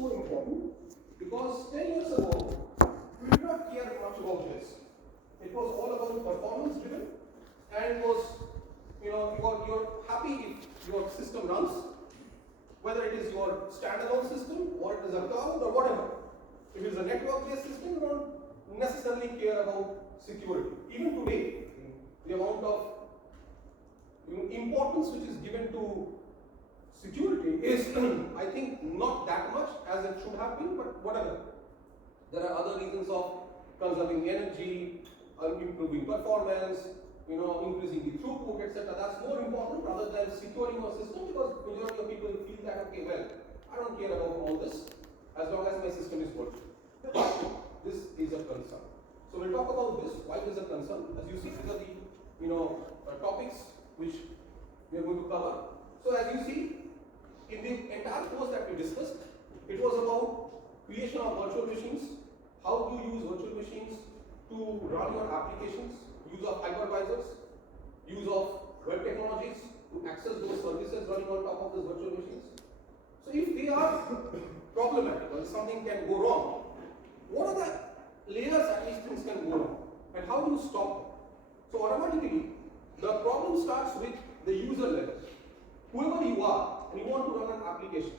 so important? Because 10 years ago, we did not care much about this. It was all about performance driven, and it was, you're happy if your system runs, whether it is your standalone system or it is a cloud or whatever. If it is a network-based system, you don't necessarily care about security. Even today, the amount of importance which is given to security is, I think, not that much as it should have been, but whatever. There are other reasons of conserving energy, improving performance, increasing the throughput, etc. That's more important rather than securing your system, because majority of people feel that, okay, well, I don't care about all this as long as my system is working. But this is a concern. So we'll talk about this, why it is a concern. As you see, these are the topics which we are going to cover. So as you see, in the entire course that we discussed, it was about creation of virtual machines, how to use virtual machines to run your applications, use of hypervisors, use of web technologies to access those services running on top of these virtual machines. So if they are problematic or something can go wrong, what are the layers at which things can go wrong, and how do you stop them? So automatically, the problem starts with the user level. Whoever you are, and you want to run an application,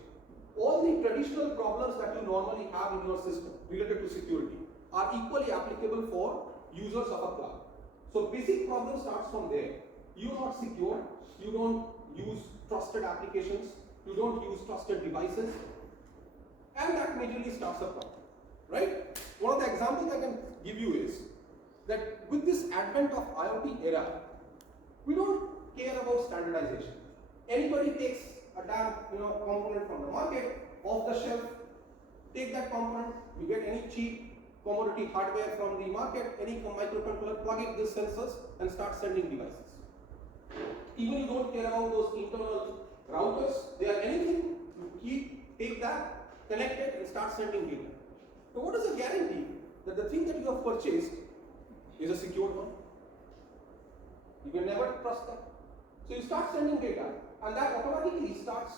all the traditional problems that you normally have in your system related to security are equally applicable for users of a cloud. So basic problem starts from there. You are not secure, you don't use trusted applications, you don't use trusted devices, and that majorly starts a problem, right? One of the examples I can give you is that with this advent of IoT era, we don't care about standardization. Anybody takes a damn component from the market, off the shelf, take that component, you get any cheap commodity hardware from the market, any microcontroller, plug it these sensors and start sending devices. Even you don't care about those internal routers, they are anything, you take that, connect it and start sending data. So what is the guarantee that the thing that you have purchased is a secure one? You can never trust that. So you start sending data, and that automatically starts,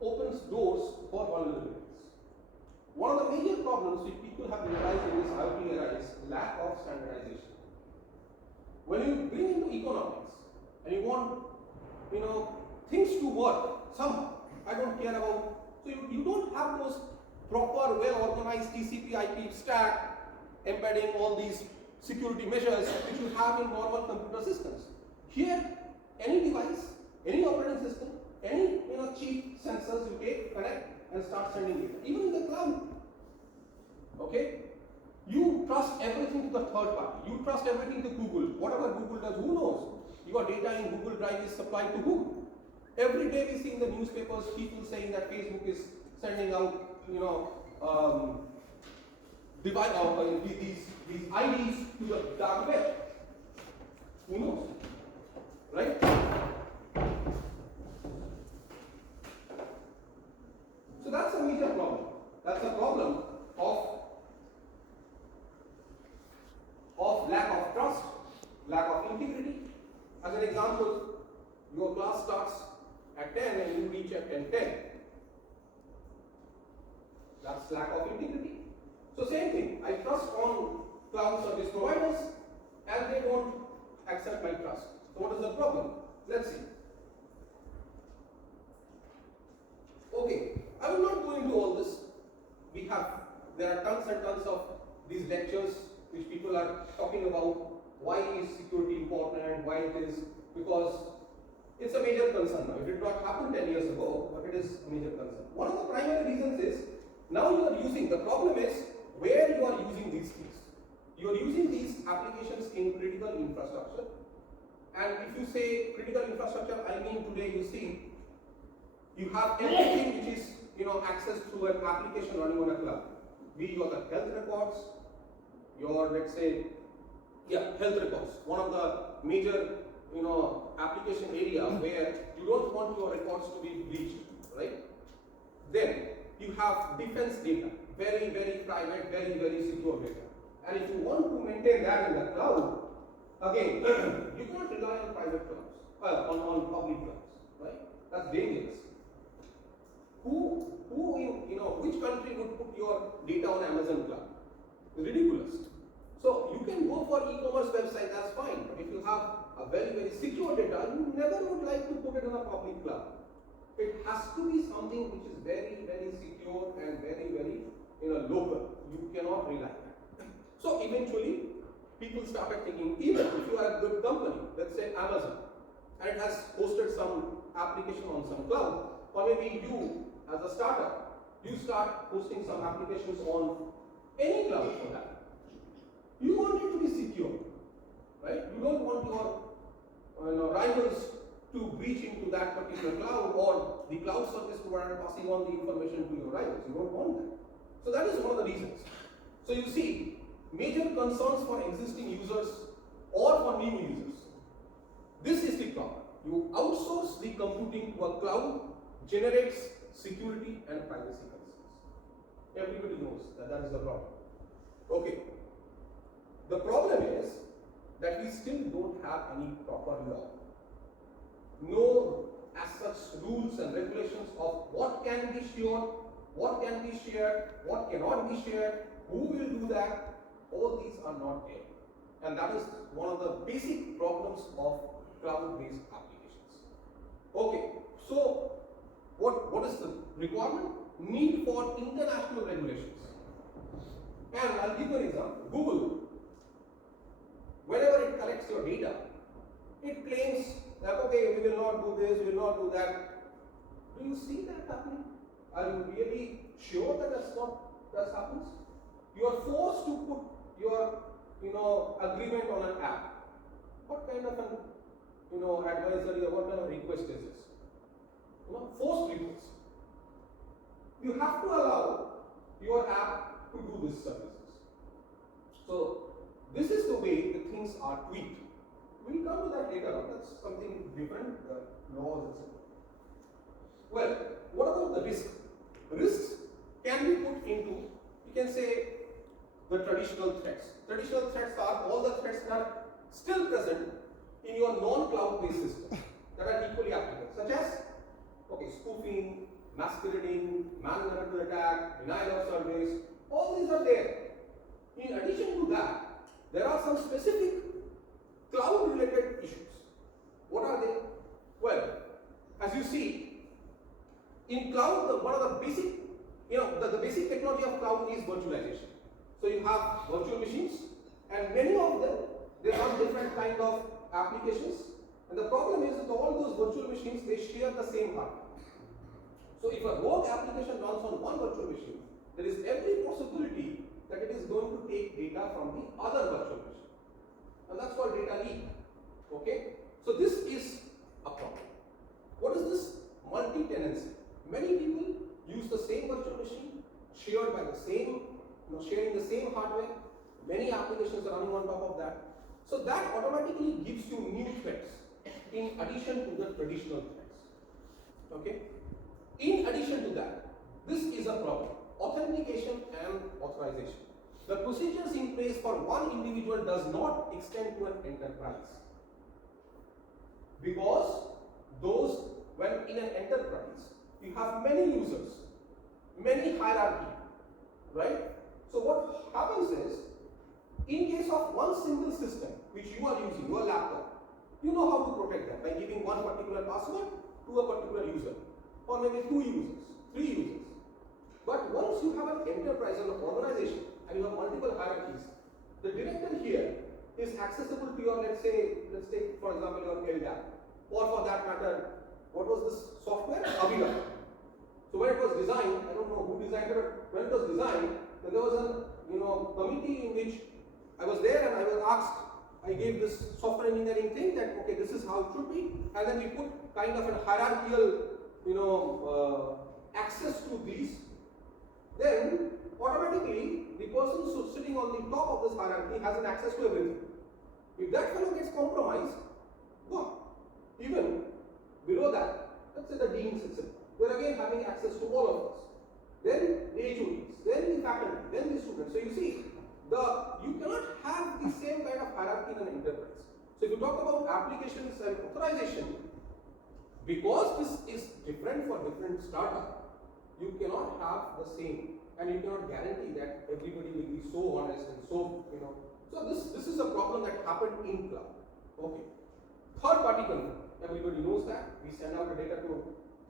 opens doors for vulnerabilities. One of the major problems which people have realized in this IoT era is lack of standardization. When you bring into economics and you want, things to work somehow, I don't care about, so you don't have those proper, well-organized TCP/IP stack embedding all these security measures which you have in normal computer systems. Here, any device, any operating system, any cheap sensors you take, connect and start sending data. Even in the cloud. Okay? You trust everything to the third party. You trust everything to Google. Whatever Google does, who knows? Your data in Google Drive is supplied to Google. Every day we see in the newspapers people saying that Facebook is sending out, these IDs to the dark web. Who knows? Right? So that's a major problem. That's a problem of lack of trust, lack of integrity. As an example, your class starts at 10 and you reach at 10:10. That's lack of integrity. So same thing, I trust on cloud service providers and they don't accept my trust. So what is the problem? Let's see. Okay, I will not go into all this. There are tons and tons of these lectures which people are talking about why is security important, why it is, because it's a major concern now. It did not happen 10 years ago, but it is a major concern. One of the primary reasons is, now you are using, the problem is where you are using these things. You are using these applications in critical infrastructure. And if you say critical infrastructure, I mean today you see, you have everything which is accessed through an application running on a cloud. Be your health records, your health records. One of the major application areas where you don't want your records to be breached, right? Then you have defense data, very, very private, very, very secure data. And if you want to maintain that in the cloud, again, you cannot rely on private clouds, on public clouds, right? That's dangerous. country would put your data on Amazon cloud? Ridiculous. So you can go for e-commerce website, that's fine. But if you have a very, very secure data, you never would like to put it in a public cloud. It has to be something which is very, very secure and very, very local. You cannot rely on that. So eventually, people started thinking, even if you are a good company, let's say Amazon, and it has hosted some application on some cloud, or maybe you as a startup, you start hosting some applications on any cloud for that. You want it to be secure, right? You don't want your rivals to breach into that particular cloud, or the cloud service provider passing on the information to your rivals. You don't want that. So that is one of the reasons. So you see, major concerns for existing users or for new users. This is the problem. You outsource the computing to a cloud, generates security and privacy concerns. Everybody knows that that is the problem. Okay. The problem is that we still don't have any proper law. No as such rules and regulations of what can be shared, what can be shared, what cannot be shared, who will do that. All these are not there. And that is one of the basic problems of cloud-based applications. Okay, so what is the requirement? Need for international regulations. And I'll give you an example. Google, whenever it collects your data, it claims that, okay, we will not do this, we will not do that. Do you see that happening? Are you really sure that that happens? You are forced to put your agreement on an app. What kind of an advisory or what kind of request is this? Forced request. You have to allow your app to do these services. So this is the way the things are tweaked. We'll come to that later on. That's something different, the laws, etc. Well, what about the risk? Risks can be put into, you can say, the traditional threats. Traditional threats are all the threats that are still present in your non-cloud-based systems that are equally applicable, such as spoofing, masquerading, man-in-the-middle attack, denial of service. All these are there. In addition to that, there are some specific cloud-related issues. What are they? Well, as you see, in cloud, one of the basic, the basic technology of cloud is virtualization. So you have virtual machines, and many of them, they have different kind of applications. And the problem is that all those virtual machines, they share the same hardware. So if a rogue application runs on one virtual machine, there is every possibility that it is going to take data from the other virtual machine. And that's called data leak. Okay? So this is a problem. What is this? Multi-tenancy. Many people use the same virtual machine, shared by the same, sharing the same hardware, many applications are running on top of that. So that automatically gives you new threats in addition to the traditional threats. Okay? In addition to that, this is a problem. Authentication and authorization. The procedures in place for one individual does not extend to an enterprise. Because when in an enterprise, you have many users, many hierarchy, right? So what happens is, in case of one single system which you are using, your laptop, you know how to protect that by giving one particular password to a particular user, or maybe 2 users, 3 users. But once you have an enterprise or an organization and you have multiple hierarchies, the directory here is accessible to your, let's take for example your LDAP, or for that matter, what was this software? Avira. So when it was designed, I don't know who designed it, but when it was designed, then there was a committee in which I was there and I was asked, I gave this software engineering thing that okay, this is how it should be, and then we put kind of a hierarchical access to these. Then automatically the person who's sitting on the top of this hierarchy has an access to everything. If that fellow gets compromised, gone. Even below that, let's say the dean sits in, they're again having access to all of us. Then the HODs, then the faculty, then the students. So you see, you cannot have the same kind of hierarchy in an enterprise. So if you talk about applications and authorization, because this is different for different startup, you cannot have the same, and you cannot guarantee that everybody will be so honest and so, So this is a problem that happened in cloud. Okay. Third party control. Everybody knows that. We send out the data to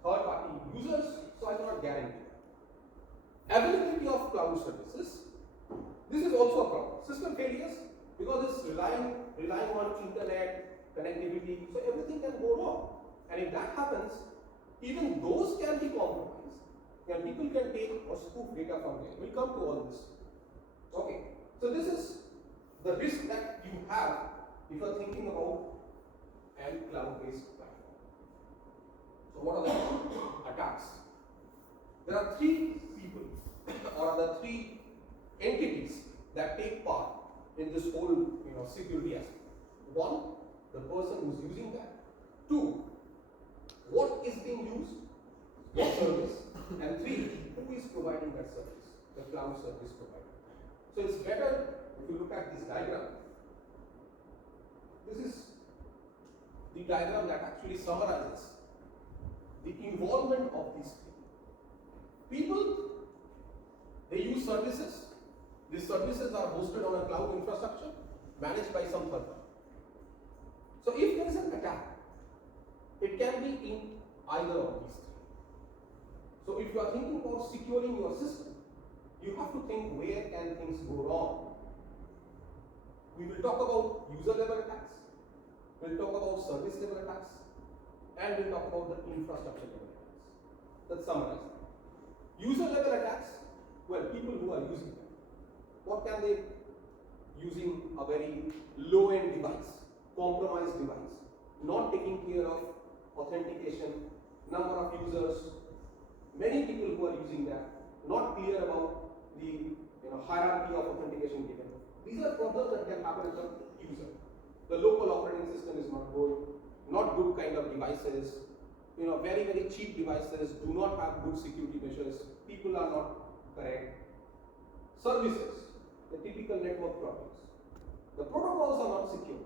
third party users, so I cannot guarantee that. Availability of cloud services. This is also a problem. System failures, because it's relying on internet connectivity, so everything can go wrong. And if that happens, even those can be compromised. And people can take or spoof data from there. We'll come to all this. Okay. So this is the risk that you have if you're thinking about a cloud-based platform. So what are the attacks? There are three people or the three entities that take part in this whole security aspect. One, the person who's using that. Two, what is being used? The service. And three, who is providing that service? The cloud service provider. So it's better if you look at this diagram. This is the diagram that actually summarizes the involvement of these people. They use services. These services are hosted on a cloud infrastructure managed by some third party. So if there is an attack, it can be in either of these three. So if you are thinking about securing your system, you have to think where can things go wrong. We will talk about user level attacks, we'll talk about service level attacks, and we'll talk about the infrastructure level attacks. Let's summarize that. User level attacks, well, people who are using them. What can they? Using a very low-end device, compromised device, not taking care of authentication, number of users, many people who are using that, not clear about the hierarchy of authentication given. These are problems that can happen with the user. The local operating system is not good kind of devices, very, very cheap devices, do not have good security measures, people are not correct. Services, the typical network problems. The protocols are not secure.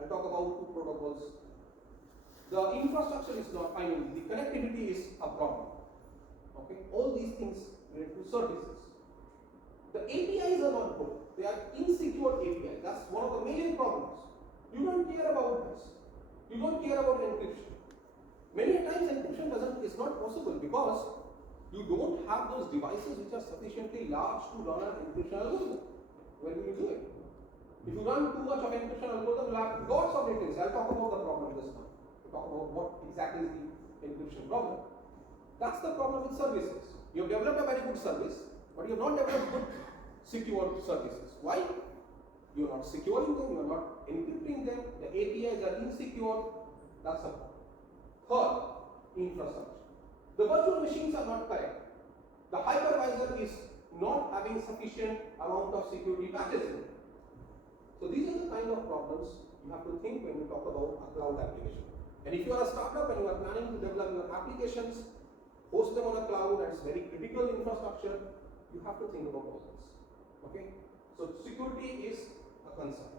I'll talk about two protocols. The infrastructure is not, the connectivity is a problem. Okay, all these things relate to services. The APIs are not good. They are insecure APIs. That's one of the major problems. You don't care about this. You don't care about encryption. Many times encryption is not possible because you don't have those devices which are sufficiently large to run an encryption algorithm. When will you do it? If you run too much of encryption algorithm, you'll have lots of latency. I'll talk about the problem this time. We'll talk about what exactly is the encryption problem. That's the problem with services. You have developed a very good service, but you have not developed good secure services. Why? You are not securing them, you are not encrypting them, the APIs are insecure. That's a problem. Third, infrastructure. The virtual machines are not correct. The hypervisor is not having sufficient amount of security patches in it. So these are the kind of problems you have to think when you talk about a cloud application. And if you are a startup and you are planning to develop your applications, host them on a cloud, and it's very critical infrastructure, you have to think about all this. Okay? So security is a concern.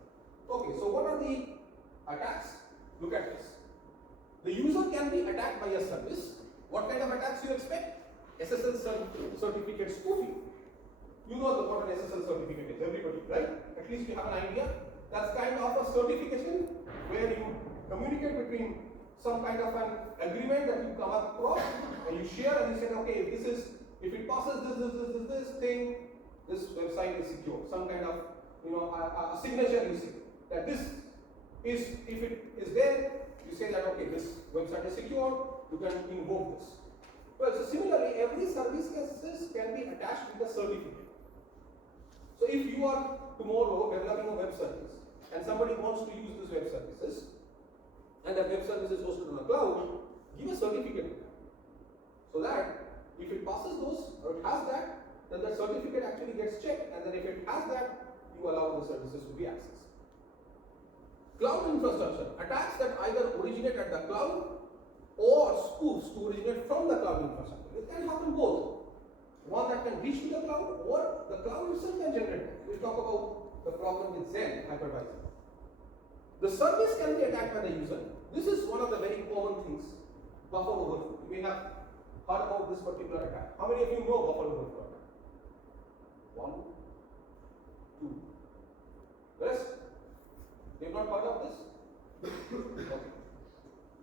Okay, so what are the attacks? Look at this. The user can be attacked by a service. What kind of attacks you expect? SSL certificate spoofing. You know what an SSL certificate is, everybody, right? At least you have an idea. That's kind of a certification where you communicate between some kind of an agreement that you come across and you share and you say, okay, if it passes this thing, this website is secure. Some kind of, a signature you say that this is, if it is there, you say that, okay, this website is secure, you can invoke this. Well, so similarly, every service can be attached with a certificate. So if you are tomorrow developing a web service and somebody wants to use this web services and that web service is hosted on a cloud, give a certificate to that. So that if it passes those or it has that, then that certificate actually gets checked, and then if it has that, you allow the services to be accessed. Cloud infrastructure, attacks that either originate at the cloud or spoofs to originate from the cloud infrastructure. It can happen both. One that can reach to the cloud, or the cloud itself can generate it. We'll talk about the problem with Zen hypervisor. The service can be attacked by the user. This is one of the very common things. Buffer overflow. You may have heard about this particular attack? How many of you know buffer overflow attack? 1, 2. The rest? They have not heard of this? Okay.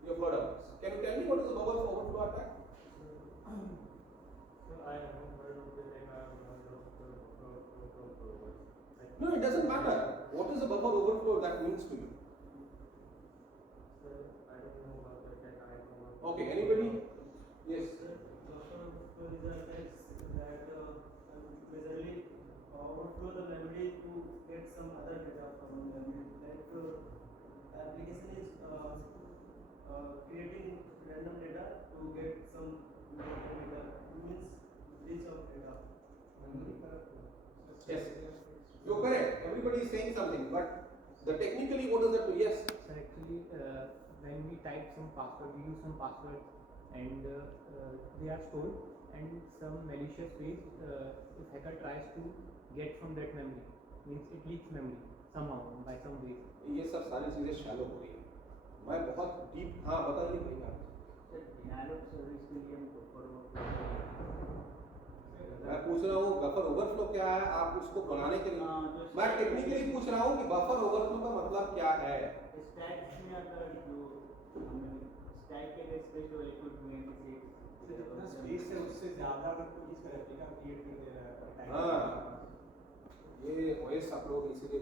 You have heard of this. Can you tell me what is a buffer overflow attack? I haven't heard of it, and I have heard of the No, it doesn't matter. What is a buffer overflow that means to you? Sir, I don't know about the attack. I don't know. Okay, anybody? Yes. Sir, buffer overflow is a text that basically overflow the memory to get some other data from the memory. Like application is creating random data to get some data. Means this of data. Yes. You're correct. Everybody is saying something, but the technically what does that do? Yes. So actually, when we type some password, we use some passwords, and they are stored. And some malicious ways, if hacker tries to get from that memory, means it leaks memory somehow by some ways. ये सब सारी चीजें shallow हो रही है. मैं बहुत deep. हाँ बताइए भैया. डिनायल ऑफ सर्विस के लिए हम बफर मैं पूछ रहा हूँ बफर ओवरफ्लो क्या है, आप उसको बनाने के लिए. मैं टेक्निकली पूछ रहा हूँ कि बफर ओवरफ्लो का मतलब क्या है. स्टैक में अगर जो स्टैक के स्पेस वाले कोड में जितना स्पेस है उससे ज्यादा अगर कोई इसका रेप्लिका क्रिएट कर दे रहा है. हाँ. ये ओएस आप लोग इसीलिए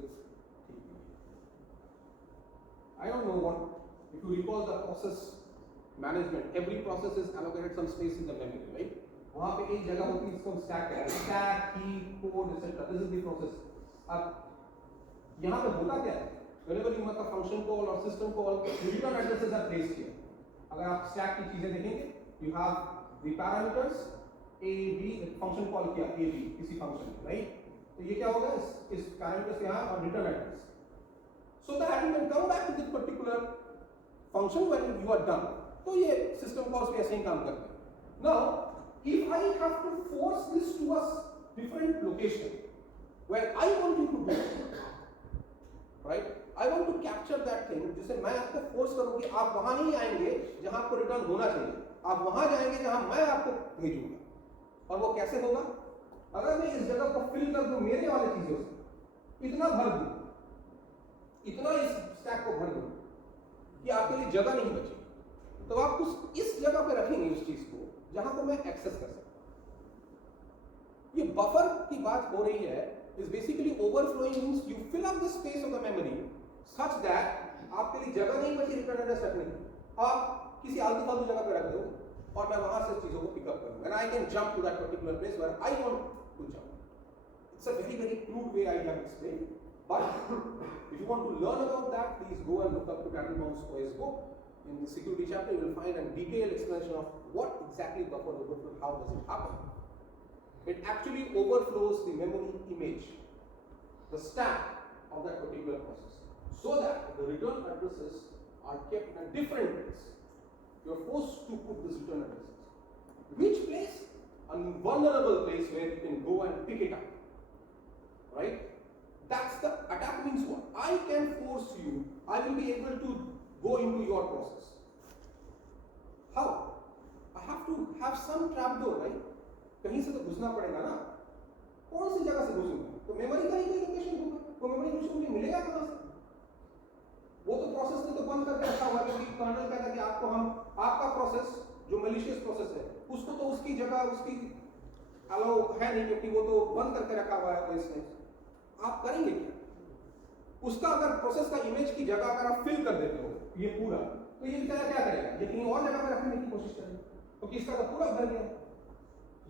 ठीक है. I don't know what. If you recall the process management, every process is allocated some space in the memory, right? वहाँ पे एक जगह होती है इसको हम स्टैक कहते हैं. Stack, heap, code, etc. This is the process. अब यहाँ पे होता क्या है? Whenever you make a function call or system call, return addresses are placed here. अगर आप स्टैक की चीजें देखेंगे, you have the parameters a b. function call किया a b किसी function में, right? तो ये क्या होगा? इस parameters यहाँ और return address. So that you can come back to this particular function when you are done. तो ये system calls भी ऐसे ही काम करते हैं. Now, if I have to force this to a different location where I want you to go, right? I want to capture that thing. जिसे मैं आपको force करूँ कि आप वहाँ नहीं आएंगे जहाँ आपको return होना चाहिए. आप वहाँ जाएंगे जहाँ मैं आपको भेजूंगा. और वो कैसे होगा? अगर मैं इस जगह को fill कर दूँ मेरे वाले चीजों से, इतना भर दूँ, इतना इस स्टैक को भर दूँ कि आपके लिए जगह नहीं बची, तो आप इस जगह पे रखेंगे उस चीज को जहां को मैं एक्सेस कर सकता हूं. ये बफर की बात हो रही है is basically overflowing means you fill up the space of the memory such that आपके लिए जगह नहीं बची रिटर्न एड्रेस रखने की. आप किसी आलतू फालतू जगह पे रख दो और मैं वहां से चीजों को पिकअप करूंगा and I can jump to that particular place where I want to jump. It's a very very crude way I have explained, but if you want to learn about that, please go and look up to Tattelbaum's OS book. In the security chapter, you will find a detailed explanation of what exactly buffer overflow, how does it happen. It actually overflows the memory image, the stack of that particular process, so that the return addresses are kept in a different place. You are forced to put these return addresses. Which place? A vulnerable place where you can go and pick it up. Right? That's the attack means what? I can force you, I will be able to go into your process. How? I have to have some trapdoor, right? कहीं से तो घुसना पड़ेगा ना. कौन सी जगह से घुसूंगा? तो मेमोरी का ही कोई लोकेशन होगा. तो मेमोरी लोकेशन मुझे मिलेगा कहाँ से? वो तो प्रोसेस ने तो बंद करके रखा हुआ है क्योंकि कर्नल कहता है कि आपको हम आपका प्रोसेस जो मैलिशियस प्रोसेस है उसको तो उसकी जगह उसकी अलाउ है नहीं क्योंकि वो तो बंद करके रखा हुआ है इसने. आप करेंगे क्या? उसका अगर प्रोसेस का इमेज की जगह अगर आप फिल कर देते हो ये पूरा, तो ये बेचारा क्या करेगा? ये कहीं और जगह पे रखने की कोशिश करेगा क्योंकि इसका तो पूरा भर गया.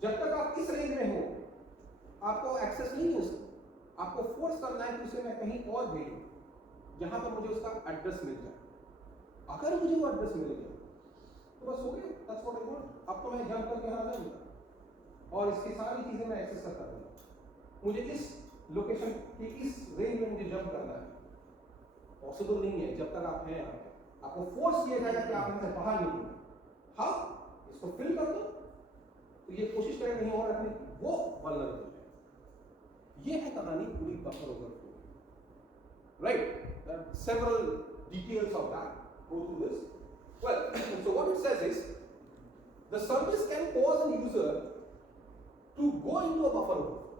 जब तक आप इस रेंज में हो आपको एक्सेस नहीं है उसको. आपको फोर्स करना है कि उसे मैं कहीं और भेजूं जहां पर मुझे उसका एड्रेस मिल जाए. अगर मुझे वो एड्रेस मिल गया तो बस हो गया. That's what I want. अब तो मैं जंप करके यहां आ जाऊंगा और इसकी सारी चीजें मैं एक्सेस करता हूं. मुझे इस लोकेशन की इस रेंज में मुझे जंप करना है. पॉसिबल नहीं है जब तक आप हैं यहाँ पे. आपको फोर्स किया जाएगा कि आप इनसे बाहर निकलो. हाँ, इसको फिल कर दो तो ये कोशिश करें कहीं और रखने की. वो वल्नरेबल है. ये है कहानी पूरी buffer overflow. Right? Several details of that. Go through this. Well, so what it says is The service can cause a user to go into a buffer overflow.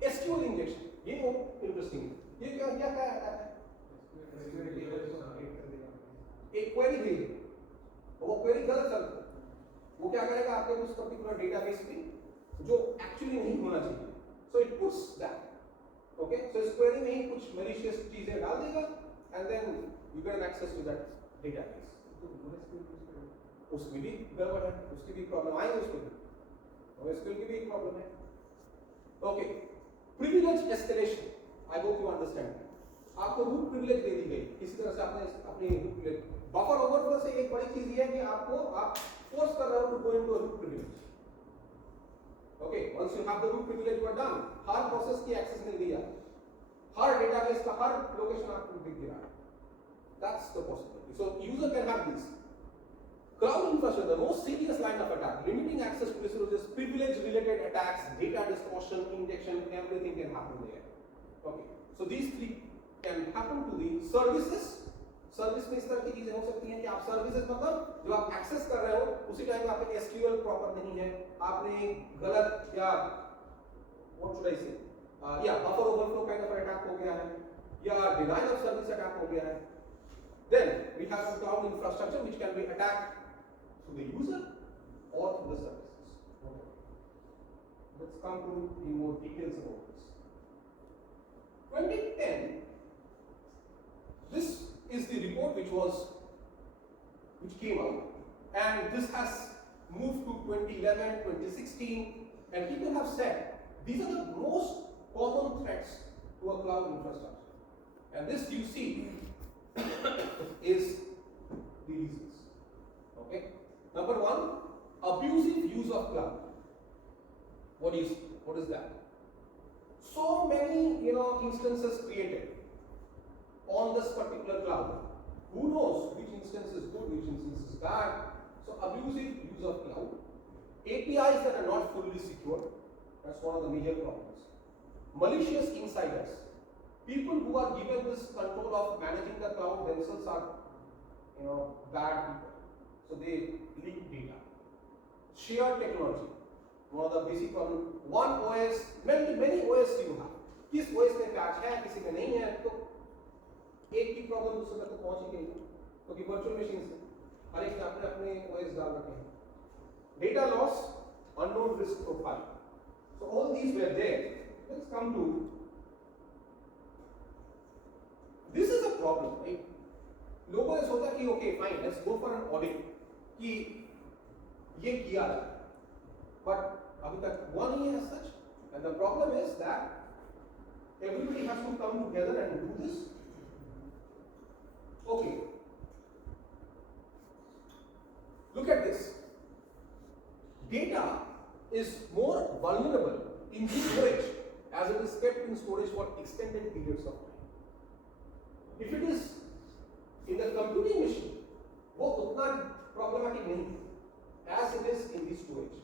SQL injection, ये वो interesting है. ये क्या क्या क्या है? एक query भेजे, वो query गलत चल रहा है. वो क्या करेगा आपके उस particular database में जो actually नहीं होना चाहिए. So it puts that. Okay, so इस query में ही कुछ malicious चीजें डाल देगा and then you get access to that database. उसमें भी गड़बड़ है, उसकी भी प्रॉब्लम आएगी उसमें भी. SQL की भी एक प्रॉब्लम है. Okay, privilege escalation. I hope you understand. आपको root privilege दे दी गई. किसी तरह से आपने अपनी root privilege. Buffer overflow से एक बड़ी चीज ये है कि आप force कर रहे हो to go into a root privilege. Okay, once you have the root privilege, you are done. Her process की access मिल गई है. हर database का हर location आपको दिख गया. That's the possibility. So user can have this. Cloud infrastructure, the most serious line of attack, limiting access to resources, privilege-related attacks, data distortion, injection, everything can happen there. Okay, so these three can happen to the services. Service में इस तरह की चीजें हो सकती हैं कि आप services मतलब जो आप access कर रहे हो, उसी टाइम में आपके SQL proper नहीं है, आपने गलत या what should I say, या buffer overflow kind of attack हो गया है, या denial of service attack हो गया है. Then we have some cloud infrastructure which can be attacked to the user or to the services. Okay. Let's come to the more details about this. 2010, this is the report which came out, and this has moved to 2011, 2016, and people have said these are the most common threats to a cloud infrastructure. And this you see is the reasons. Okay. Number one, abusive use of cloud. What is that? So many instances created on this particular cloud. Who knows which instance is good, which instance is bad? So abusive use of cloud. APIs that are not fully secured. That's one of the major problems. Malicious insiders. People who are given this control of managing the cloud themselves are, bad people. So they leak data. Shared technology. One of the basic problems. One OS, many OS you have. किस OS में patch है, किसी में नहीं है, तो एक की प्रॉब्लम दूसरे तक तो पहुंच ही गई, क्योंकि वर्चुअल मशीन से हर एक ने अपने OS डाल रखे हैं. Data loss, unknown risk profile. So all these were there. Let's come to. This is a problem, right? लोगों ने सोचा कि okay, fine, let's go for an audit कि ये किया जाए, but अभी तक हुआ नहीं है as such, and the problem is that everybody has to come together and do this. Okay, look at this. Data is more vulnerable in storage as it is kept in storage for extended periods of time. If it is in the computing machine, वो उतना problematic नहीं as it is in the storage.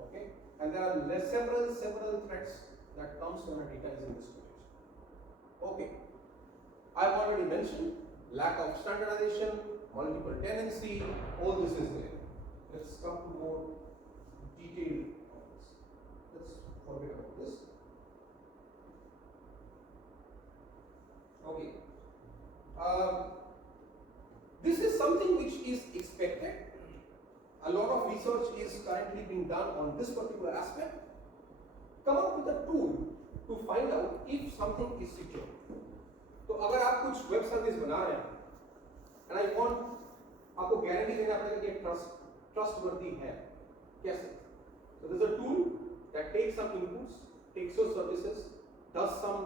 Okay, and there are several threats that comes when a data is in the storage. Okay, I've already mentioned lack of standardization, multiple tenancy, all this is there. Let's come to more detailed on this. Let's forget about this. Okay. This is something which is expected. A lot of research is currently being done on this particular aspect. Come up with a tool to find out if something is secure. तो अगर आप कुछ web service बना रहे हैं, and I want आपको guarantee देना पड़ेगा कि ट्रस्टवर्दी है, कैसे? So there's a tool that takes some inputs, takes your services, does some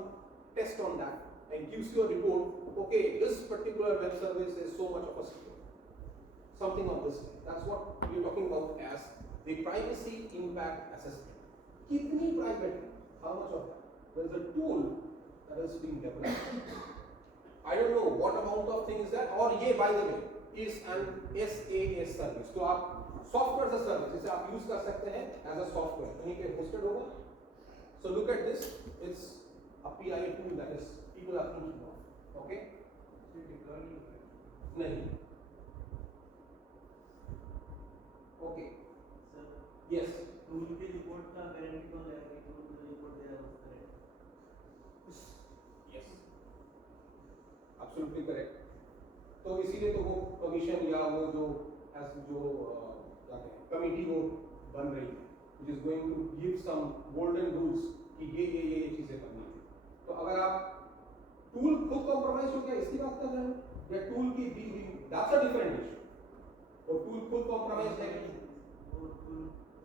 test on that, and gives you a report. Okay, this particular web service is so much of a secure. Something of this. That's what we're talking about as the privacy impact assessment. Kitni private? How much of that? There's a tool that is being developed. I don't know what amount of thing is that, or ये by the way is an SaaS service. तो आप software as a service जिसे आप use कर सकते हैं as a software कहीं पे hosted होगा. So look at this. It's a PIA tool that is people are thinking of. Okay? नहीं. Okay. Sir, Yes. टूल के रिपोर्ट का गारंटी कौन लेगा कि टूल जो रिपोर्ट दे रहा है वो करेक्ट? Yes. Absolutely correct. तो इसीलिए तो वो कमीशन या वो जो क्या कहते हैं कमेटी वो बन रही है, which is going to give some golden rules कि ये चीजें बननी है. तो अगर आप टूल खुद कॉम्प्रोमाइज हो गया इसकी बात कर रहे हैं या टूल की दी हुई, that's a different issue. और टूल खुद कॉम्प्रोमाइज है वो टूल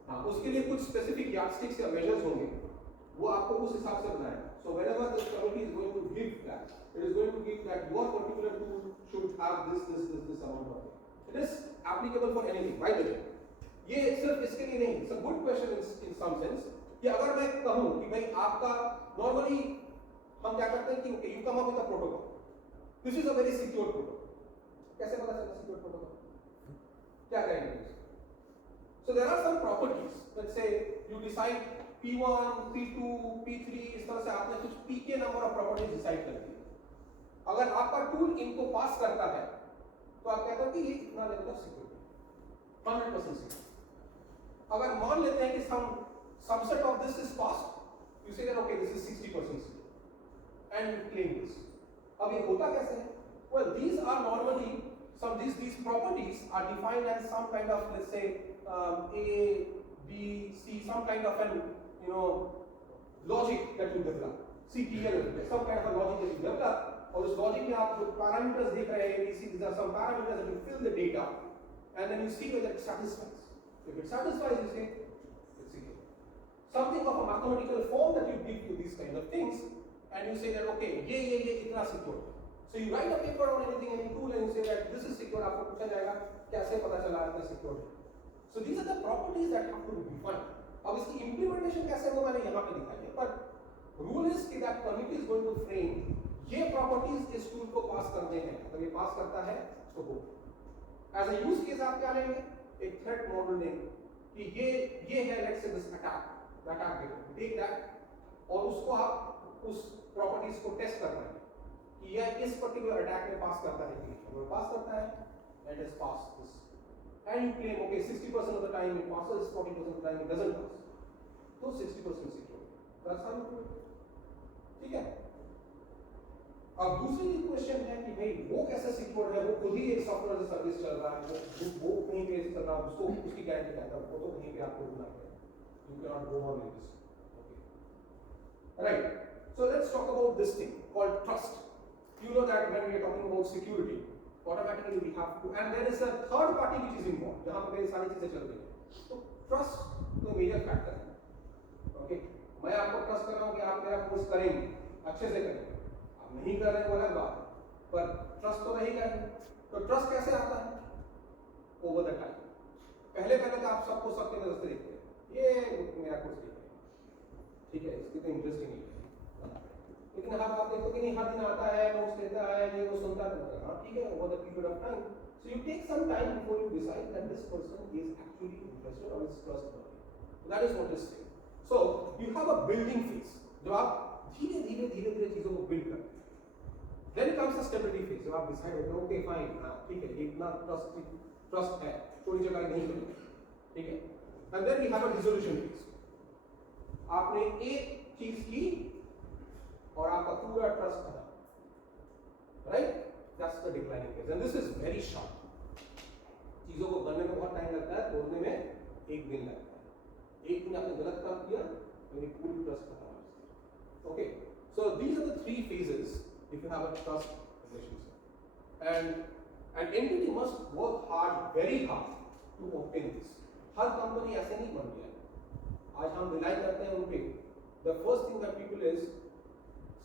हाँ उसके लिए कुछ स्पेसिफिक यार्डस्टिक्स या मेजर्स होंगे, वो आपको उस हिसाब से बनाएगा. So whenever the committee is going to give that, it is going to give that your particular tool should have this amount of it. It is applicable for anything. By the way, ये सिर्फ इसके लिए नहीं. It's a good question in some sense कि अगर मैं कहूँ कि भाई आपका normally हम क्या करते हैं कि okay, you come up with a protocol. This is a very secure protocol. कैसे पता चला secure protocol? क्या करेंगे? So there are some properties. Let's say you decide P1, P2, P3 इस तरह से आपने कुछ pk number of properties decide कर दी. अगर आपका टूल इनको पास करता है तो आप कहते हो कि ये इतना लेवल ऑफ सिक्योरिटी 100% सिक्योर. अगर मान लेते हैं कि some subset of this is passed, you say that okay this is 60% secure and you claim this. अब ये होता कैसे है? Well, these are normally these properties are defined as some kind of, let's say A, B, C, some kind of an logic that you develop. CTL, some kind of a logic that you develop. और उस logic में आप जो parameters देख रहे हैं, these are some parameters that will fill the data, and then you see whether it satisfies. If it satisfies, you say it's secure. Something of a mathematical form that you give to these kind of things, and you say that okay, ये इतना secure. So you write a paper on anything, any tool, and you say that this is secure. आपको पूछा जाएगा कैसे पता चला इतना secure है. So these are the properties that have to be defined. अब इसकी implementation कैसे हो मैंने यहाँ पे दिखाई है, पर rule is कि that committee is going to frame ये properties इस tool को pass करने हैं. अगर ये pass करता है तो हो. As a use case आप क्या लेंगे? एक threat model लेंगे कि ये है let's say this attack data. Take that और उसको आप उस properties को test करना है कि यह इस particular attack में pass करता है कि नहीं. अगर pass करता है, let us pass this. And you claim, okay, 60% of the time it passes, 40% of the time it doesn't pass. So 60% secure. That's how you do it. ठीक है? अब दूसरी क्वेश्चन है कि भाई वो कैसे सिक्योर है, वो खुद ही एक सॉफ्टवेयर सर्विस चल रहा है, वो कहीं पे चल रहा है, उसको उसकी गारंटी क्या है, वो तो कहीं पे आपको ढूंढना पड़ेगा. You cannot go on with this. Okay. Right. So let's talk about this thing called trust. You know that when we are talking about security, automatically we have to, and there is a third party which is involved, जहाँ पे मेरी सारी चीजें चल रही हैं. तो trust तो major factor है. Okay, मैं आपको trust कर रहा हूँ कि आप मेरा कोर्स करेंगे, अच्छे से करेंगे. आप नहीं कर रहे हो अलग बात है, पर trust तो रहेगा ही. तो trust कैसे आता है? Over the time. पहले तो आप सबको सबके नजर से देखते हैं. ये मेरा कोर्स ठीक है, इसकी तो इंटरेस्टिंग है. लेकिन हर बात देखो कि नहीं हर दिन आता है, नोट्स लेता है, ये वो सुनता है. हाँ ठीक है, over the period of time. So you take some time before you decide that this person is actually interested or is trustworthy. So that is what is saying. So you have a building phase. जब आप धीरे धीरे चीजों को build करते हैं. Then comes the stability phase. जब आप decide होते हो, okay fine, हाँ ठीक है, इतना trust है, थोड़ी जगह नहीं करेंगे, ठीक है. And then we have a dissolution phase. आपने एक चीज की और आपका पूरा ट्रस्ट खत्म. Right, that's the declining phase and this is very short. चीजों को बनने में बहुत टाइम लगता है, तोड़ने में एक दिन लगता है. एक दिन आपने गलत काम किया तो ये पूरी ट्रस्ट खत्म हो जाती है. Okay, so these are the three phases if you have a trust relationship. And entity must work hard, very hard to obtain this. हर कंपनी ऐसे नहीं बन गया. आज हम रिलाई करते हैं उन पे. The first thing that people is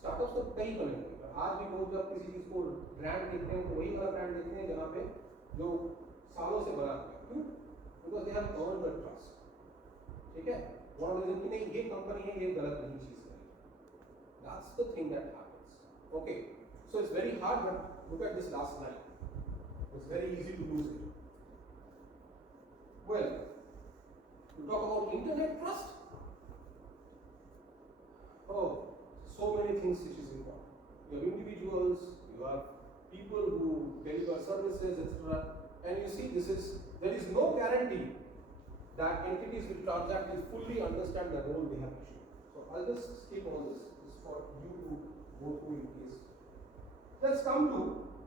startups तो कई बने हुए हैं. आज भी लोग जब किसी चीज को ब्रांड देखते हैं तो वही वाला ब्रांड देखते हैं जहाँ पे जो सालों से बना हुआ है. क्यों? Because they have earned the trust. ठीक है, वन ऑफ द रीजन कि नहीं ये कंपनी है, ये गलत नहीं चीज करेगी. That's the thing that happens. Okay, so it's very hard, but look at this last line. It's very easy to lose it. Well, to talk about internet trust, oh, so many things which is important. You have individuals, you have people who deliver services, etc. And you see, there is no guarantee that entities will transact will fully understand the role they have issued. So I'll just skip all this. This is for you to go through in case. Let's come to,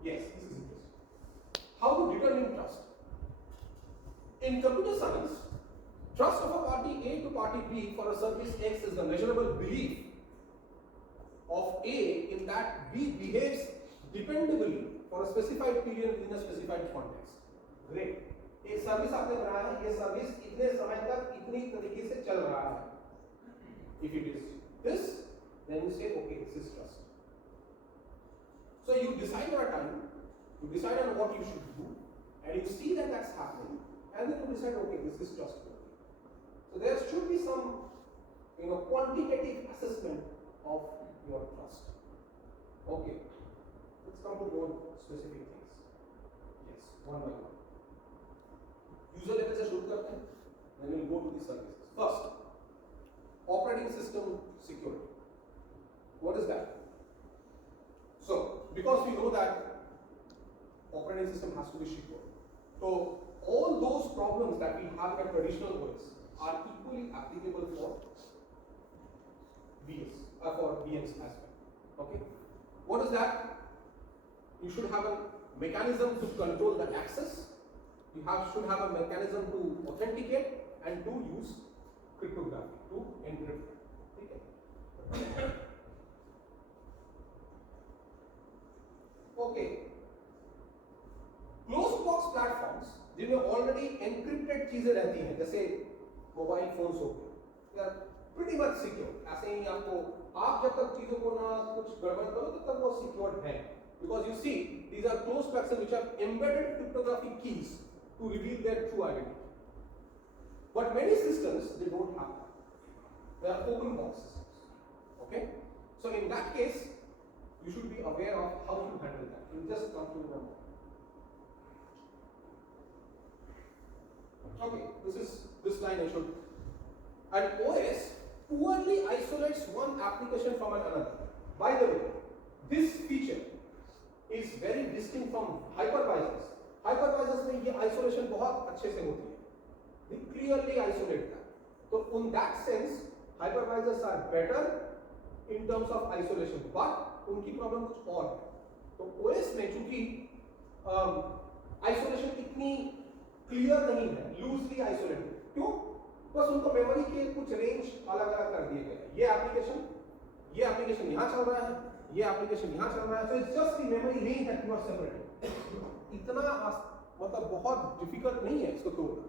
yes, this is interesting. How to determine trust. In computer science, trust of a party A to party B for a service X is the measurable belief of A in that B behaves dependably for a specified period in a specified context. Great. एक service आपने बनाया है, ये service इतने समय तक इतनी तरीके से चल रहा है. If it is this, then you say, okay, this is trust. So you decide your time, you decide on what you should do, and you see that that's happening, and then you decide, okay, this is trustworthy. So there should be some, quantitative assessment of your trust. Okay, let's come to more specific things. Yes, one by one. User level से शुरू करते हैं, then we'll go to the services. First, operating system security. What is that? So, because we know that operating system has to be secure, so all those problems that we have in a traditional OS are equally applicable for VMs as well. Okay? What is that? You should have a mechanism to control the access. You should have a mechanism to authenticate and to use cryptography to encrypt. Okay. Okay. Closed box platforms जिनमें already encrypted चीजें रहती हैं, जैसे mobile phones हो गए, they are pretty much secure. ऐसे ही आपको, आप जब तक चीजों को ना कुछ गड़बड़ करो तब तक वो सिक्योर्ड है, because you see these are closed platforms which have embedded cryptographic keys to reveal their true identity. But many systems, they don't have that. They are open box systems. Okay? So in that case, you should be aware of how to handle that. We'll just come to know. Okay, this line I should. An OS poorly isolates one application from another. By the way, this feature is very distinct from hypervisors. Hypervisors में ये isolation बहुत अच्छे से होती है. They clearly isolate that. So in that sense, hypervisors are better in terms of isolation, but उनकी problem कुछ और है. तो OS में चूंकि isolation इतनी clear नहीं है, loosely isolated. क्यों? बस उनको मेमोरी के कुछ रेंज अलग अलग कर दिए गए. ये एप्लीकेशन यहाँ चल रहा है, ये एप्लीकेशन यहाँ चल रहा है. So it's just the memory range that you are separating. इतना मतलब बहुत डिफिकल्ट नहीं है इसको तोड़ना.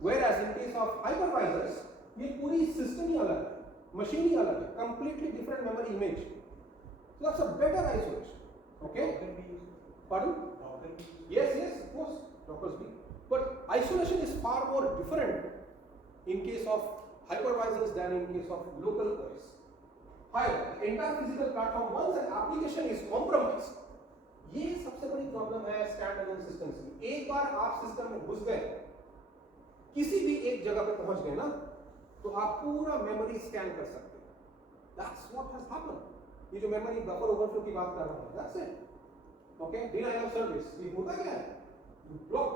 Whereas in case of hypervisors, ये पूरी सिस्टम ही अलग है, मशीन ही अलग है, completely different memory image. So that's a better isolation. Okay? Pardon? Yes, of course, Dockers B. But isolation is far more different in case of hypervisors than in case of local OS. However, the entire physical platform, once an application is compromised, ये सबसे बड़ी problem है stand alone systems की. एक बार आप system में घुस गए, किसी भी एक जगह पे पहुंच गए ना, तो आप पूरा मेमोरी स्कैन कर सकते हैं. That's what has happened. ये जो मेमोरी बफर ओवरफ्लो की बात कर रहा हूं, that's it. Okay, denial of service. ये होता क्या है? You block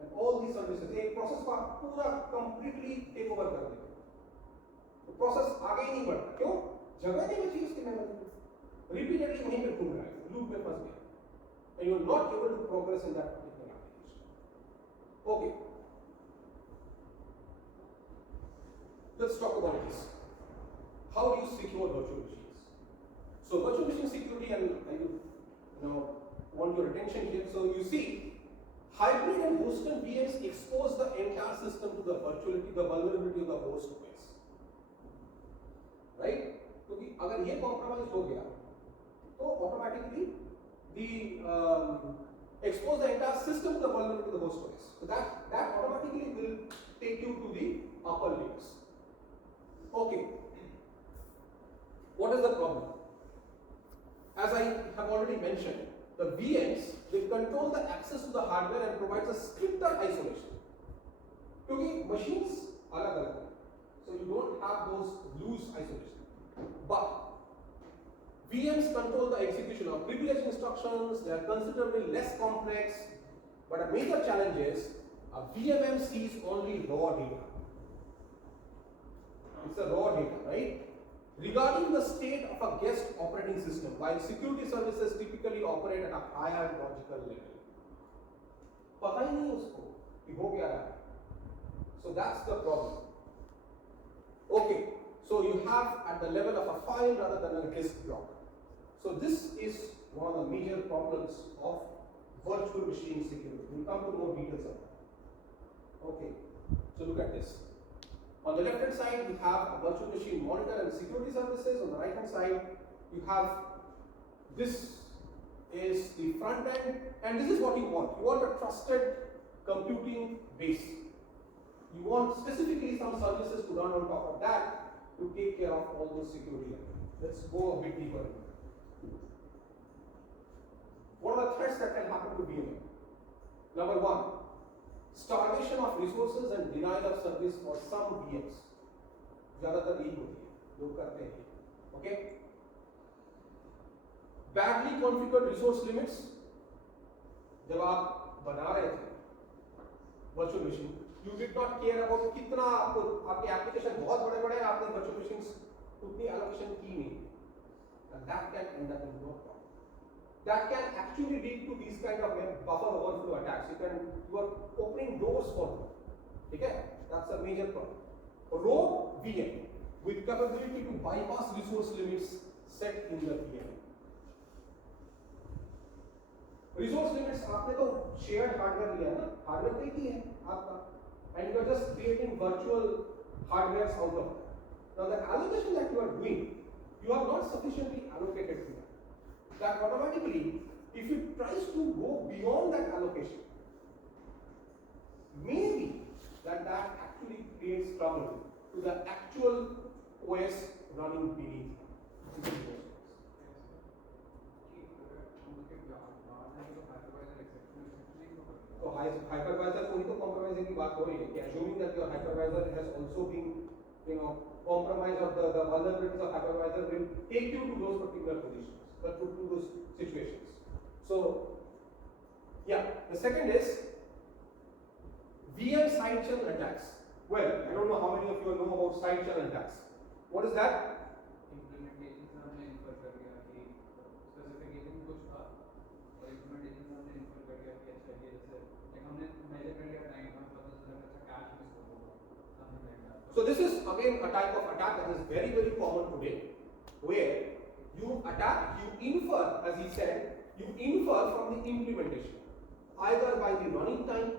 and all these services. एक प्रोसेस को आप पूरा completely टेक ओवर कर देते हैं. तो प्रोसेस आगे ही नहीं बढ़ता. क्यों? जगह नहीं बची उसकी मेमोरी में. रिपीटेडली वहीं पे घूम रहा है, लूप में फंस गया. And you are not able to progress in that particular application. Okay. Let's talk about this. How do you secure virtual machines? So virtual machine security, and I will want your attention here. So you see, hybrid and hosted VMs expose the entire system to the vulnerability of the host OS. Right? क्योंकि अगर ये compromise हो गया, तो automatically expose the entire system to the vulnerability of the host OS. So that automatically will take you to the upper layers. Okay. What is the problem? As I have already mentioned, the VMs will control the access to the hardware and provides a stricter isolation. क्योंकि machines अलग अलग हैं, so you don't have those loose isolation. But VMs control the execution of privileged instructions. They are considerably less complex. But a major challenge is a VMM sees only raw data. it's a raw data, right? Regarding the state of a guest operating system, while security services typically operate at a higher logical level. पता ही नहीं उसको कि हो क्या रहा है. So that's the problem. Okay, so you have at the level of a file rather than a disk block. So this is one of the major problems of virtual machine security. We'll come to more details of that. Okay, so look at this. On the left hand side, we have a virtual machine monitor and security services. On the right hand side, you have this is the front end, and this is what you want. You want a trusted computing base. You want specifically some services to run on top of that to take care of all those security elements. Let's go a bit deeper. What are the threats that can happen to VMware? Number one, starvation of resources and denial of service for some VMs. ज़्यादातर यही होती है, लोग करते हैं. Okay? Badly configured resource limits. जब आप बना रहे थे virtual machine, you did not care about कितना आपके application बहुत बड़े-बड़े हैं, आपने virtual machines उतनी allocation की नहीं, and that can end up in your problem. That can actually lead to these kind of buffer overflow attacks. You are opening doors for them. Okay? That's a major problem. Rogue VM with capability to bypass resource limits set in the VM. Resource limits आपने तो shared hardware लिया ना, hardware तो ही है आपका, and you are just creating virtual hardwares out of that. Now the allocation that you are doing, you are not sufficiently allocated to that. That automatically, if it tries to go beyond that allocation, maybe that actually creates trouble to the actual OS running beneath. So hypervisor को ही तो compromising की बात हो रही है कि assuming that your hypervisor has also been, compromised, or the vulnerabilities of hypervisor will take you to those particular positions, to those situations. So, yeah, the second is VM side channel attacks. Well, I don't know how many of you know about side channel attacks. What is that? Implementation से हमने infer कर दिया कि specification कुछ था और implementation से हमने infer कर दिया कि अच्छा ये जैसे हमने measure कर लिया time का पता चला कि अच्छा cache miss हो गया something like that. So this is again a type of attack that is very, very common today, where you attack, you infer, as he said, you infer from the implementation, either by the running time.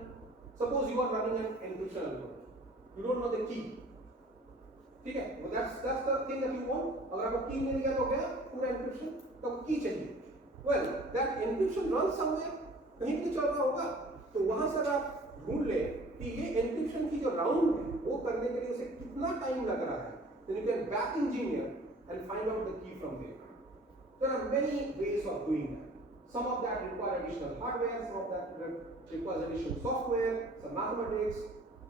Suppose you are running an encryption algorithm, you don't know the key. ठीक है, well that's the thing that you want. अगर आपको key मिल गया तो क्या पूरा encryption, तो key चाहिए. Well, that encryption runs somewhere, कहीं भी चल रहा होगा, तो वहां से आप ढूंढ ले कि ये encryption की जो round है, वो करने के लिए उसे कितना time लग रहा है. Then you can back engineer and find out the key from there. There are many ways of doing that. Some of that require additional hardware, some of that requires additional software, some mathematics,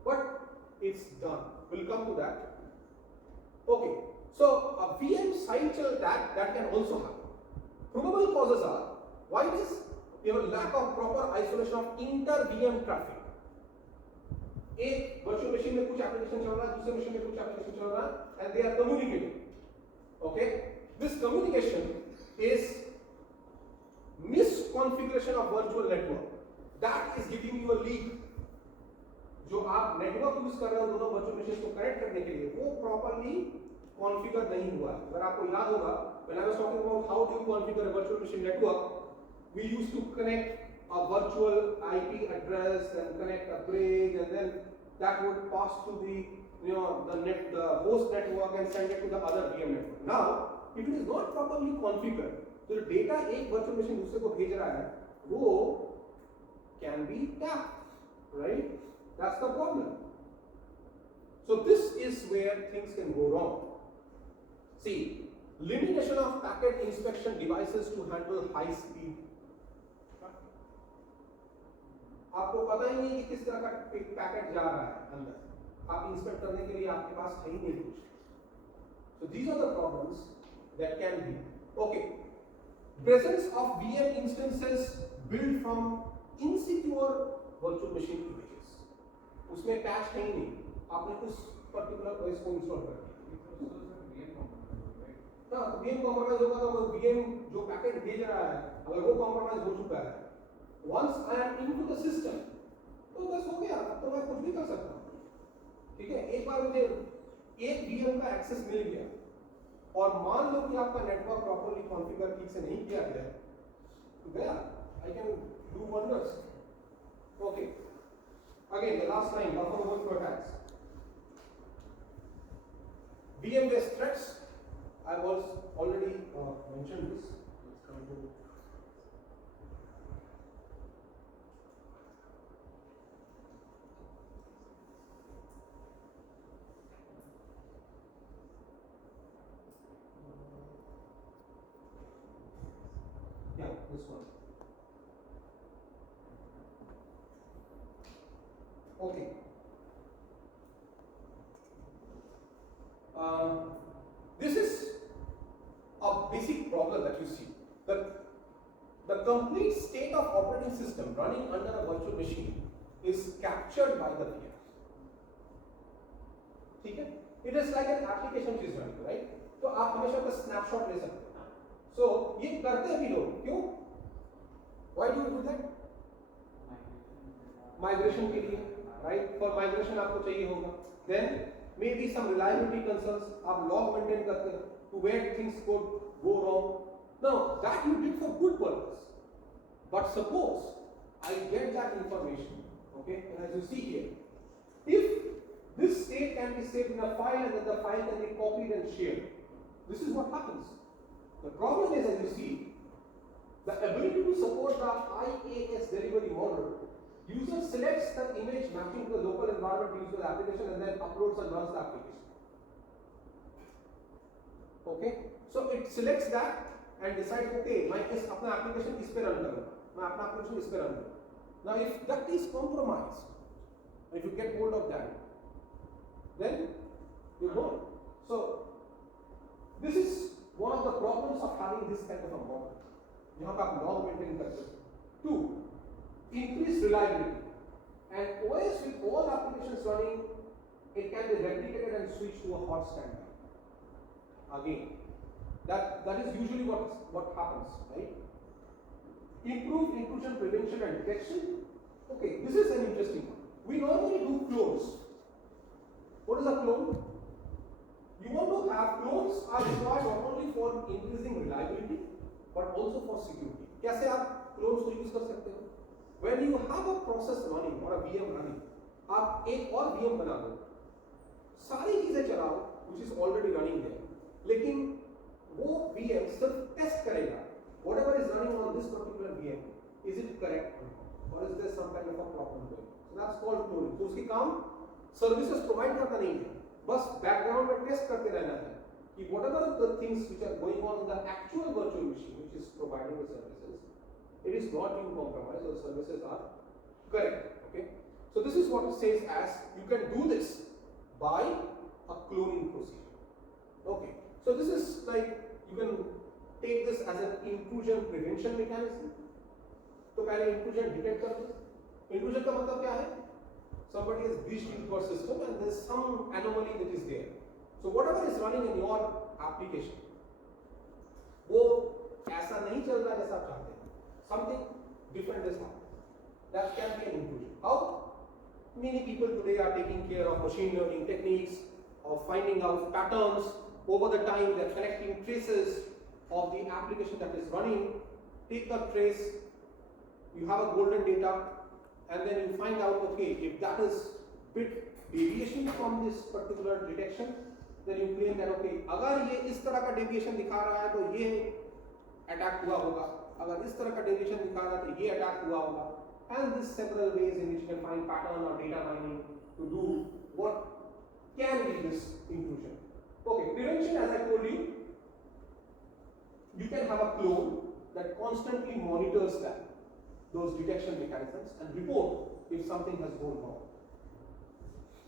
but it's done. We'll come to that. Okay, so a VM side channel attack that can also happen. Probable causes are, why this? You have a lack of proper isolation of inter-VM traffic. एक virtual machine में कुछ application चल रहा है, दूसरे machine में कुछ application चल रहा है, and they are communicating. Okay, this communication is misconfiguration of virtual network. That is giving you a leak. जो आप नेटवर्क यूज कर रहे हो दोनों वर्चुअल मशीन को कनेक्ट करने के लिए वो प्रॉपर्ली कॉन्फ़िगर नहीं हुआ है. अगर आपको याद होगा when I was talking about how do you configure a virtual machine network, we used to connect a virtual IP address and connect a bridge, and then that would pass through the host network and send it to the other VM network. Now, if it is not properly configured, तो जो data एक virtual machine दूसरे को भेज रहा है वो can be tapped, right? That's the problem. So this is where things can go wrong. See, limitation of packet inspection devices to handle high speed traffic. आपको पता ही नहीं कि किस तरह का पैकेट जा रहा है अंदर, आप इंस्पेक्ट करने के लिए आपके पास है ही नहीं कुछ. So these are the problems that can be. Okay, presence of VM instances built from insecure virtual machine images. उसमें पैच है ही नहीं, आपने उस पर्टिकुलर OS को इंस्टॉल कर दिया. हाँ, तो VM कॉम्प्रोमाइज होगा तो वो VM जो पैकेट भेज रहा है अगर वो कॉम्प्रोमाइज हो चुका है, once I am into the system, तो बस हो गया, तो मैं कुछ भी कर सकता हूँ। ठीक है, एक बार मुझे एक VM का एक्सेस मिल गया और मान लो कि आपका नेटवर्क प्रॉपर्ली कॉन्फ़िगर ठीक से नहीं किया गया है, तो गया, I can do wonders. Okay. Again, the last line, buffer overflow attacks. VM-based threats. I was already mentioned this. Let's come to. Yeah, this one. Okay. This is a basic problem that you see. The complete state of operating system running under a virtual machine is captured by the VM. ठीक है? It is like an application which is running, right? तो आप हमेशा का snapshot ले सकते हो. So ये करते भी लोग, क्यों? Why do you do that? Migration के लिए, right? For migration आपको चाहिए होगा. Then maybe some reliability concerns. आप log maintain करते हो to where things could go wrong. Now that you did for good purpose. But suppose I get that information, okay? And as you see here, if this state can be saved in a file and then the file can be copied and shared, this is what happens. The problem is, as you see, the ability to support the IaaS delivery model. User selects the image matching to the local environment used for the application and then uploads and runs the application. Okay, so it selects that and decides, okay, मैं इस अपना application इस पे run करूँगा, मैं अपना application इस पे run करूँगा. Now, if that is compromised, if you get hold of that, then you go. So, this is one of the problems of having this kind of a model. यहाँ पे आप log maintain करते हो. 2. Increase reliability. And OS with all applications running, it can be replicated and switched to a hot standby. Again, that is usually what happens, right? Improve intrusion prevention and detection. Okay, this is an interesting one. We normally do clones. What is a clone? You want to have clones are required not only for increasing reliability but also for security. कैसे आप clones को use कर सकते हो? When you have a process running or a VM running, आप एक और VM बना दो, सारी चीजें चलाओ, which is already running there. लेकिन वो VM सिर्फ टेस्ट करेगा, whatever is running on this particular VM, is it correct or is there some kind of a problem going? So that's called cloning. तो उसकी काम services provide करता नहीं है, बस background में टेस्ट करते रहना है कि whatever the things which are going on in the actual virtual machine which is providing the services, it is not being compromised or the services are correct. Okay, so this is what it says as you can do this by a cloning procedure. Okay, so this is like you can take this as an intrusion prevention mechanism. तो पहले intrusion detect कर दो. Intrusion का मतलब क्या है? Somebody has breached into your system and there is some anomaly that is there. So whatever is running in your application, वो ऐसा नहीं चल रहा जैसा आप चाहते हैं. Something different is happening. That can be an intrusion. How? Many people today are taking care of machine learning techniques, of finding out patterns. Over the time, they're collecting traces of the application that is running. Take the trace, you have a golden data, and then you find out, okay, if that is bit deviation from this particular detection, then you claim that, okay, अगर ये इस तरह का deviation दिखा रहा है तो ये attack हुआ होगा, अगर इस तरह का deviation दिखा रहा है तो ये attack हुआ होगा, and this several ways in which you can find pattern or data mining to do what can be this intrusion. Okay, prevention, as I told you, you can have a clone that constantly monitors that, those detection mechanisms and report if something has gone wrong.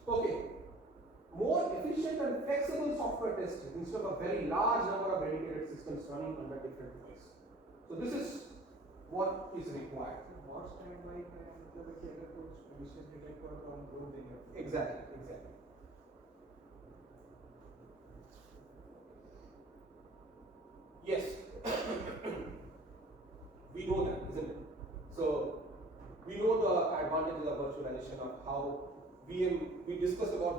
Okay, more efficient and flexible software testing instead of a very large number of dedicated systems running under different ways. So this is what is required. Hot standby का मतलब है कि अगर कुछ malicious detect हुआ तो हम रोक देंगे. Exactly.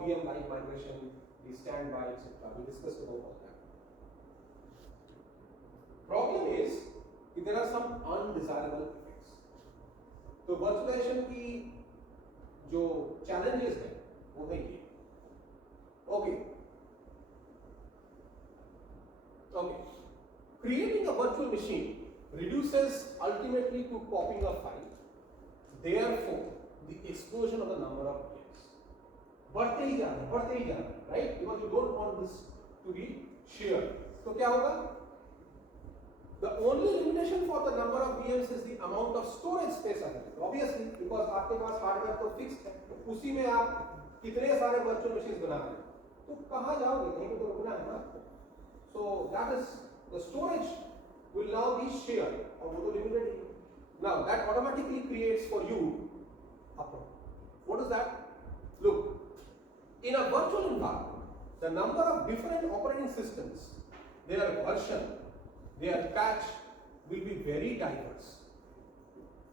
VM live migration, the standby, etc. We discussed about all that. Problem is कि there are some undesirable effects. तो virtualization की जो challenges हैं वो है ये. Okay. Creating a virtual machine reduces ultimately to copying a file. Therefore, the explosion of the number of VMs. बढ़ते ही जा रहे हैं, right? Because you don't want this to be shared. तो क्या होगा? The only limitation for the number of VMs is the amount of storage space available. Obviously, because आपके पास hardware तो fixed है, उसी में आप कितने सारे virtual machines बना रहे हैं, तो कहाँ जाओगे? कहीं पे तो रुकना है ना आपको. So that is the storage will now be shared और वो तो limited he. Now that automatically creates for you a problem. What is that? Look, in a virtual environment, the number of different operating systems, their version, their patch will be very diverse.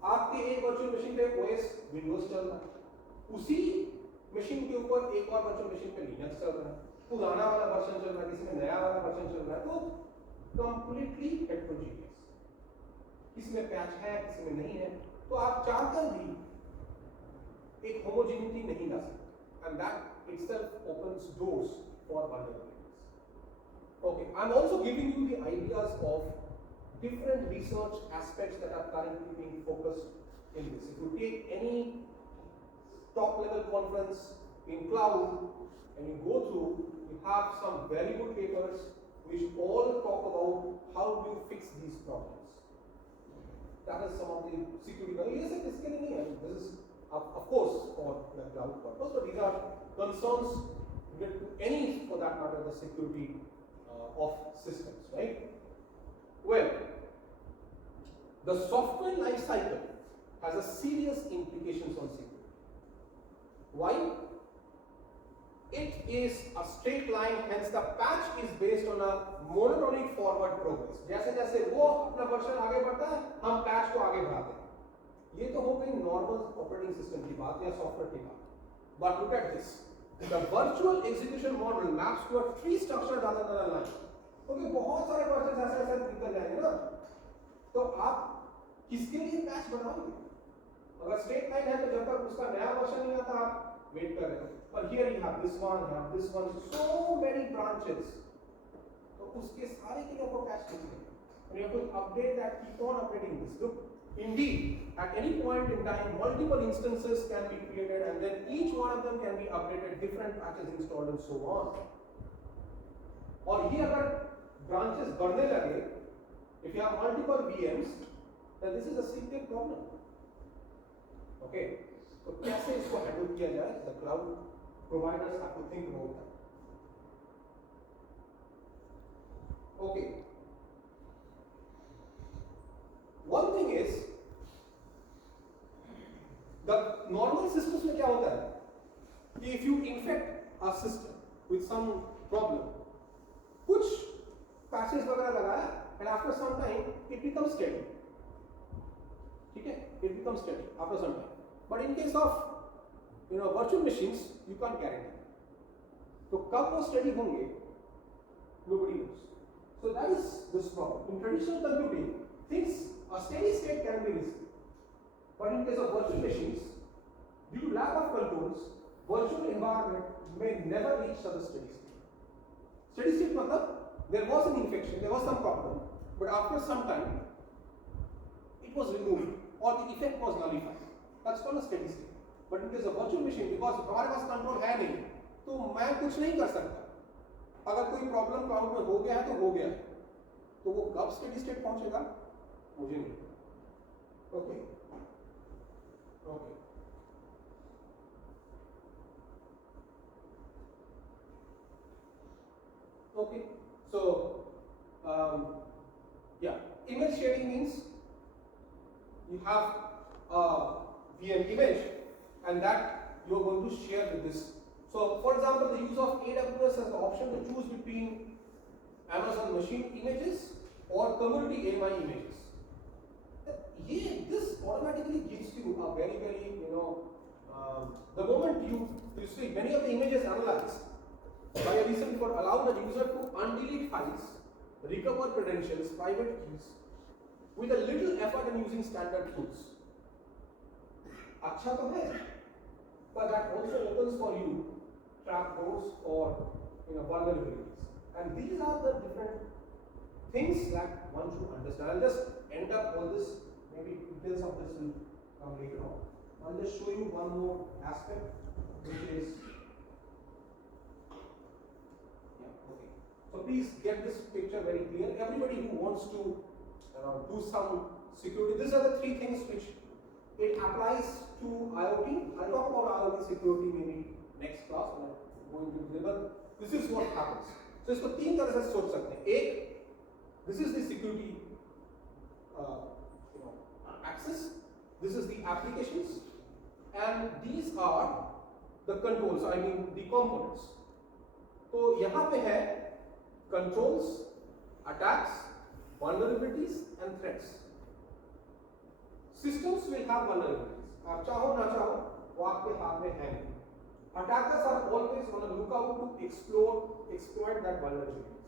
आपके एक virtual machine पे OS Windows चल रहा है, उसी machine के ऊपर एक और virtual machine पे Linux चल रहा है, पुराना वाला version चल रहा है, किसी में नया वाला version चल रहा है, तो completely heterogeneous. किसी में patch है, किसी में नहीं है, तो आप चाहकर भी एक homogeneity नहीं ला सकते, and that itself opens doors for vulnerabilities. Okay, I'm also giving you the ideas of different research aspects that are currently being focused in this. If you take any top level conference in cloud and you go through, you have some very good papers which all talk about how do you fix these problems. That is some of the security. Yes, इसके लिए नहीं है. This is of course for the cloud purpose, but these are concerns related to any, for that matter, the security of systems, right? Well, the software life cycle has a serious implications on security. Why? It is a straight line, hence the patch is based on a monotonic forward progress. जैसे जैसे वो अपना version आगे बढ़ता है, हम patch को आगे बढ़ाते हैं. ये तो हो गई नॉर्मल ऑपरेटिंग सिस्टम की बात या सॉफ्टवेयर की बात. But look at this. The virtual execution model maps to a tree structure rather than a line. क्योंकि बहुत सारे वर्जन ऐसे ऐसे निकल जाएंगे ना, तो आप किसके लिए पैच बनाओगे? अगर स्ट्रेट लाइन है तो जब तक उसका नया वर्जन नहीं आता आप वेट कर रहे हो. But here you have this one, so many branches. तो उसके सारे के लिए आपको पैच चाहिए. And you have to update that, keep on updating this. Look, indeed, at any point in time, multiple instances can be created, and then each one of them can be updated, different patches installed, and so on. और ये अगर branches बढ़ने लगे, if you have multiple VMs, then this is a serious problem. Okay, तो कैसे इसको handle किया जाए? The cloud providers have to think about that. Okay. One thing is, the normal systems में क्या होता है? कि if you infect a system with some problem, कुछ patches वगैरह लगाया, and after some time it becomes steady. ठीक है? It becomes steady after some time. But in case of virtual machines, you can't guarantee. तो कब वो steady होंगे? Nobody knows. So that is this problem. In traditional computing, a steady state can be risky. But in case of virtual machines, due to lack of controls, virtual environment may never reach such a steady state. Steady state means there was an infection, there was some problem, but after some time, it was removed or the effect was nullified. That's called a steady state. But in case of virtual machine, because हमारे पास control है नहीं, तो मैं कुछ नहीं कर सकता. अगर कोई प्रॉब्लम क्लाउड में हो गया है तो हो गया है. तो वो कब स्टेडी स्टेट पहुंचेगा मुझे नहीं. Okay okay okay so yeah, image sharing means you have a VM image and that you are going to share with this. So, for example, the use of AWS has the option to choose between Amazon machine images or community AMI images. This automatically gives you a very the moment you see many of the images analyzed by a recent court allow the user to undelete files, recover credentials, private keys with a little effort in using standard tools. अच्छा तो है, but that also opens for you trapdoors or vulnerabilities. And these are the different things that one should understand. I'll just end up all this, maybe details of this will come later on. I'll just show you one more aspect, which is, okay. So please get this picture very clear. Everybody who wants to do some security, these are the three things which it applies to IoT. I'll talk about IoT security maybe next class when I'm going to deliver. This is what happens. So इसको तीन तरह से सोच सकते हैं. एक, this is the security access. This is the applications, and these are the controls. I mean the components. तो यहाँ पे है controls, attacks, vulnerabilities, and threats. Systems will have vulnerabilities. आप चाहो ना चाहो वो आपके हाथ में है. Attackers are always on the lookout to exploit that vulnerabilities.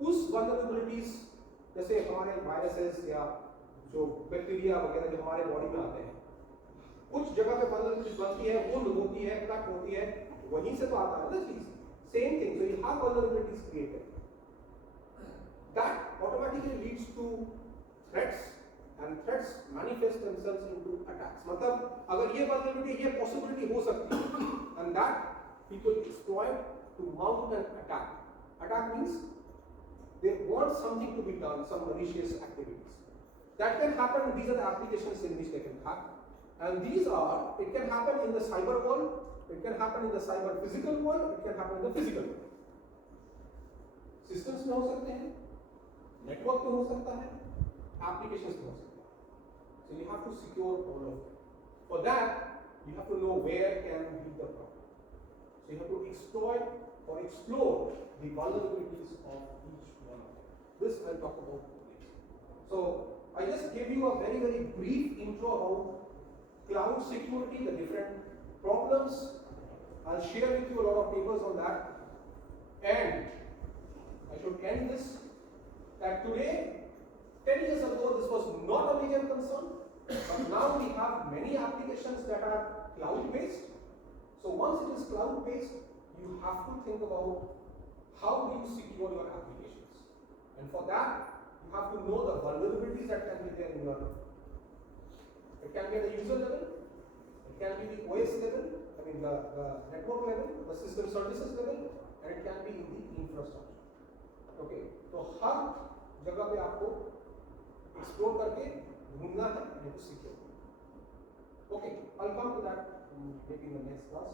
उस vulnerabilities जैसे हमारे viruses या जो बैक्टीरिया वगैरह जो हमारे बॉडी में आते हैं, कुछ जगह पे vulnerabilities बनती है, वुंड होती है, कट होती है, वहीं से तो आता है ना चीज. Same thing. So you have vulnerabilities created. That automatically leads to threats. And threats manifest themselves into attacks. मतलब अगर ये vulnerability, ये possibility हो सकती है, and that people exploit to mount an attack. Attack means they want something to be done, some malicious activities. That can happen. These are the applications in which they can happen, and these are. It can happen in the cyber world. It can happen in the cyber physical world. It can happen in the physical world. Systems में हो सकते हैं, network में हो सकता है, applications में हो सकता है. So you have to secure all of them. For that, you have to know where can be the problem. So you have to exploit or explore the vulnerabilities of each one of them. This I'll talk about later. So I just gave you a very, very brief intro about cloud security, the different problems. I'll share with you a lot of papers on that. And I should end this that today, 10 years ago, this was not a major concern, but now we have many applications that are cloud-based. So once it is cloud-based, you have to think about how do you secure your applications. And for that, you have to know the vulnerabilities that can be there in your. It can be at the user level, it can be the OS level, I mean the network level, the system services level, and it can be in the infrastructure. Okay, so हर जगह पे आपको explore करके ढूंढना है and to secure. Okay, I'll come to that maybe in the next class.